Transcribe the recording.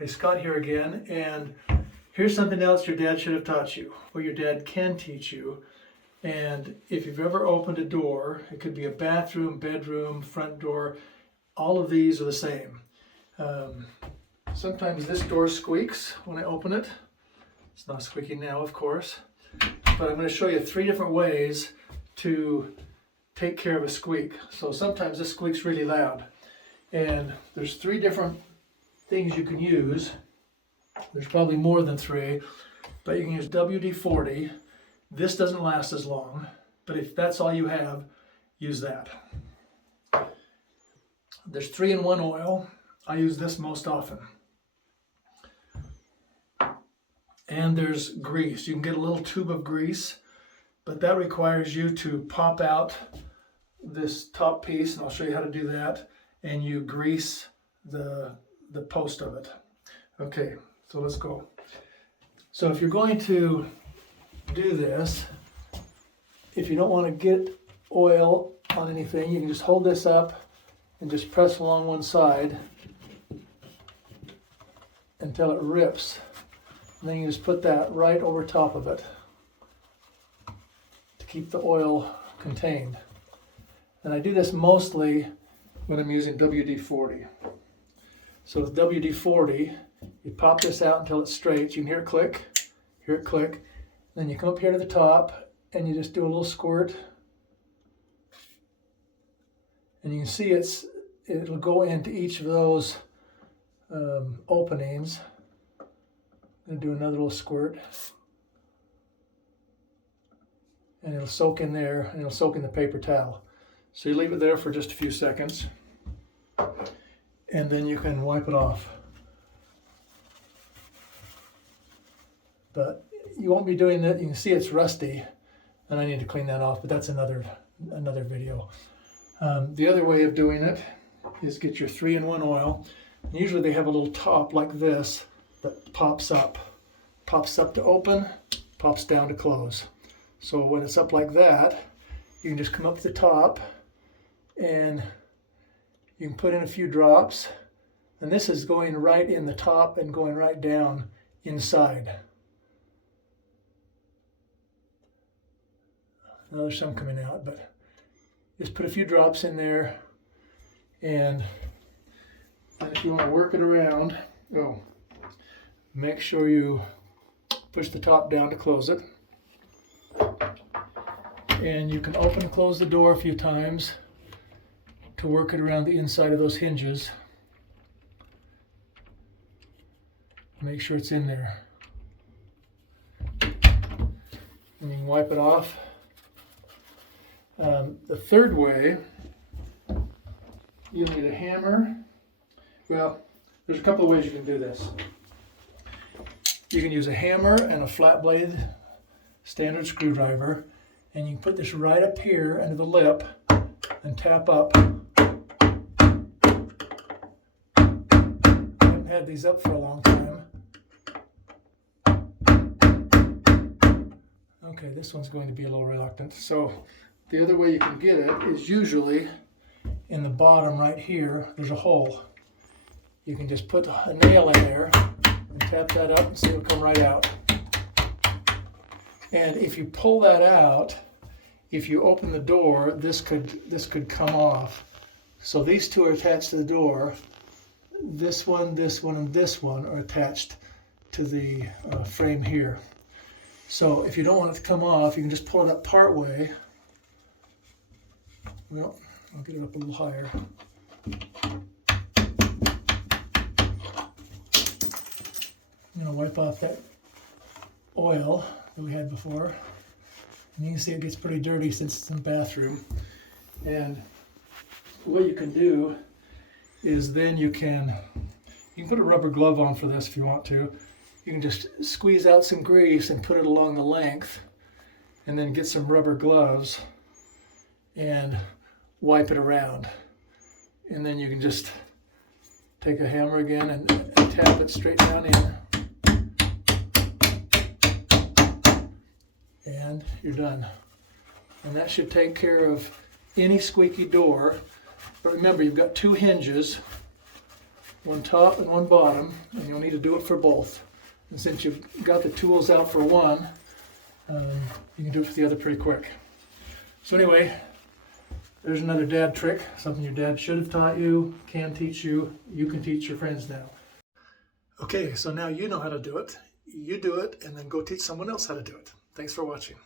Okay, Scott here again, and here's something else your dad should have taught you, or your dad can teach you. And if you've ever opened a door, it could be a bathroom, bedroom, front door, all of these are the same. Sometimes this door squeaks when I open it. It's not squeaking now, of course, but I'm going to show you 3 different ways to take care of a squeak. So sometimes this squeaks really loud, and there's 3 different things you can use. There's probably more than 3, but you can use WD-40. This doesn't last as long, but if that's all you have, use that. There's 3-in-1 oil. I use this most often. And there's grease. You can get a little tube of grease, but that requires you to pop out this top piece, and I'll show you how to do that, and you grease the post of it. Okay, so let's go. So if you're going to do this, if you don't want to get oil on anything, you can just hold this up and just press along one side until it rips. And then you just put that right over top of it to keep the oil contained. And I do this mostly when I'm using WD-40. So with WD-40, you pop this out until it's straight. You can hear it click. Then you come up here to the top and you just do a little squirt. And you can see it'll go into each of those openings. I'm going to do another little squirt. And it'll soak in there, and it'll soak in the paper towel. So you leave it there for just a few seconds, and then you can wipe it off. But you won't be doing that. You can see it's rusty, and I need to clean that off, but that's another video. The other way of doing it is get your 3-in-1 oil. Usually they have a little top like this that pops up to open, pops down to close. So when it's up like that, you can just come up to the top and you can put in a few drops, and this is going right in the top and going right down inside. Now there's some coming out, but just put a few drops in there, and if you want to work it around, make sure you push the top down to close it. And you can open and close the door a few times to work it around the inside of those hinges. Make sure it's in there. And you can wipe it off. The third way, you'll need a hammer. Well, there's a couple of ways you can do this. You can use a hammer and a flat blade standard screwdriver, and you can put this right up here under the lip and tap up. I haven't had these up for a long time. Okay, this one's going to be a little reluctant. So the other way you can get it is usually in the bottom right here, there's a hole. You can just put a nail in there and tap that up and see it'll come right out. And if you pull that out, if you open the door, this could come off. So these 2 are attached to the door. This one, and this one are attached to the frame here. So if you don't want it to come off, you can just pull it up part way. Well, I'll get it up a little higher. I'm going to wipe off that oil that we had before. And you can see it gets pretty dirty since it's in the bathroom. And what you can do is then you can put a rubber glove on for this if you want to. You can just squeeze out some grease and put it along the length, and then get some rubber gloves and wipe it around. And then you can just take a hammer again and tap it straight down in. And you're done. And that should take care of any squeaky door. But remember, you've got 2 hinges. one top and one bottom, and you'll need to do it for both. And since you've got the tools out for one, you can do it for the other pretty quick. So anyway, there's another dad trick, something your dad should have taught you, can teach you, you can teach your friends now. Okay, so now you know how to do it. You do it, and then go teach someone else how to do it. Thanks for watching.